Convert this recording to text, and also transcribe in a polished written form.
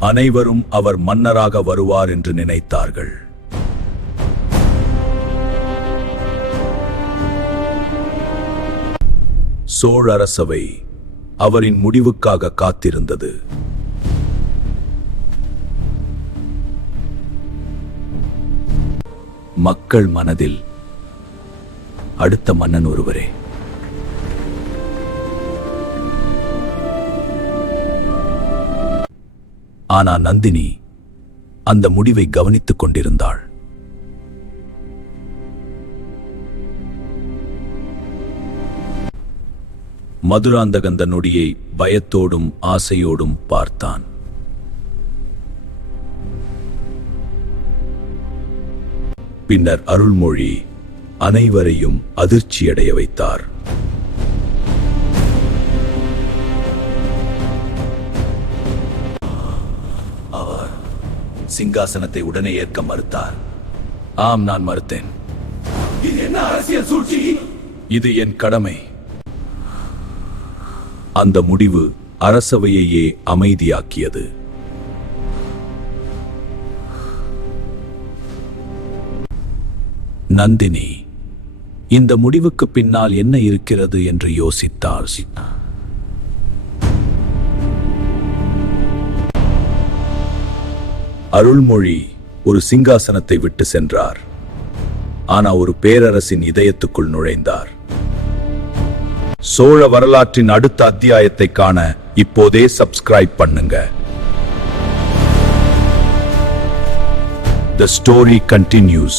அனைவரும் அவர் மன்னராக வருவார் என்று நினைத்தார்கள். சோழ அரசவை அவரின் முடிவுக்காக காத்திருந்தது. மக்கள் மனதில் அடுத்த மன்னன் ஒருவரே. ஆனா நந்தினி அந்த முடிவை கவனித்துக் கொண்டிருந்தாள். மதுராந்தகந்த நொடியை பயத்தோடும் ஆசையோடும் பார்த்தான். பின்னர் அருள்மொழி அனைவரையும் அதிர்ச்சியடைய வைத்தார். அவர் சிங்காசனத்தை உடனே ஏற்க மறுத்தார். ஆம், நான் மறுத்தேன். இது என்ன அரசியல் சூழ்ச்சி? இது என் கடமை. அந்த முடிவு அரசவையையே அமைதியாக்கியது. நந்தினி இந்த முடிவுக்கு பின்னால் என்ன இருக்கிறது என்று யோசித்தாள். அருள்மொழி ஒரு சிங்காசனத்தை விட்டு சென்றார். ஆனா ஒரு பேரரசின் இதயத்துக்குள் நுழைந்தார். சோழ வரலாற்றின் அடுத்த அத்தியாயத்தை காண இப்போதே சப்ஸ்கிரைப் பண்ணுங்க. The story continues.